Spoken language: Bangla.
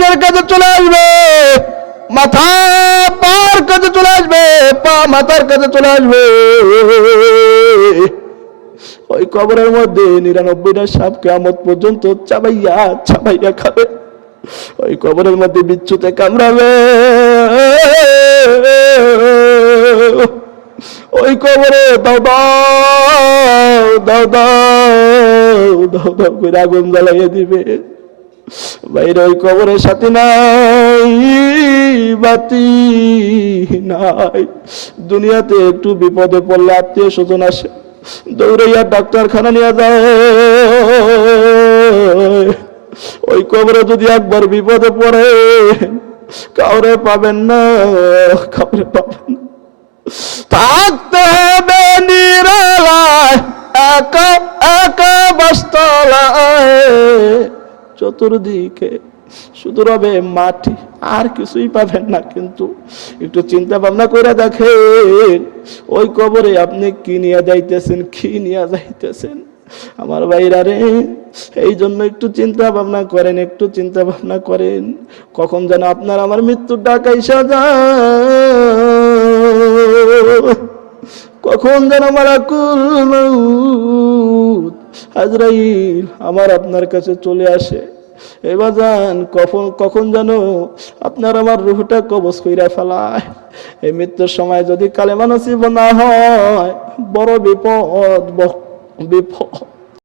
শরীরের কাছে চলে আসবে, মাথা পার কাছে চলে আসবে, পা মাথার কাছে চলে আসবে। ওই কবরের মধ্যে নিরানব্বইটা সাপ কেমত পর্যন্ত চাবাইয়া চাবাইয়া খাবে। ওই কবরের মধ্যে বিচ্ছুতে কামড়াবে। ওই কবরে দাও দাও দাও দাও দাও দাও করে আগুন জ্বালাইয়ে দিবে। বাইরে ওই কবরের সাথে নাই, বাতি নাই। দুনিয়াতে একটু বিপদে পড়লে আত্মীয় স্বজন আসে, দৌড়াইয়া ডাক্তারখানা নিয়ে যায়। ওই কবরে যদি একবার বিপদে পড়ে, কাউরে পাবেন না, কাউরে পাবেন না। থাকতে হবে নিরালায়, একা একা বাস্তলায়। চতুর্দিকে। শুধু রবে মাটি, আর কিছুই পাবেন না, কিন্তু একটু চিন্তা ভাবনা করে দেখেন, ওই কবরে আপনি কি নিয়ে যাইতেছেন, কি নিয়ে যাইতেছেন? আমার ভাইরা রে, এই জন্য একটু চিন্তা ভাবনা করেন, একটু চিন্তা ভাবনা করেন, কখন যেন আপনার আমার মৃত্যুর ডাকা ইসা যায়। কখন যেন আমার আকুল আজরাইল আমার আপনার কাছে চলে আসে। এবার যান কখন কখন যেন আপনার আমার রুহটা কবজ কইরা ফেলায়। এই মৃত্যুর সময় যদি কালে মানসিব না হয়, বড় বিপদ বিপদ।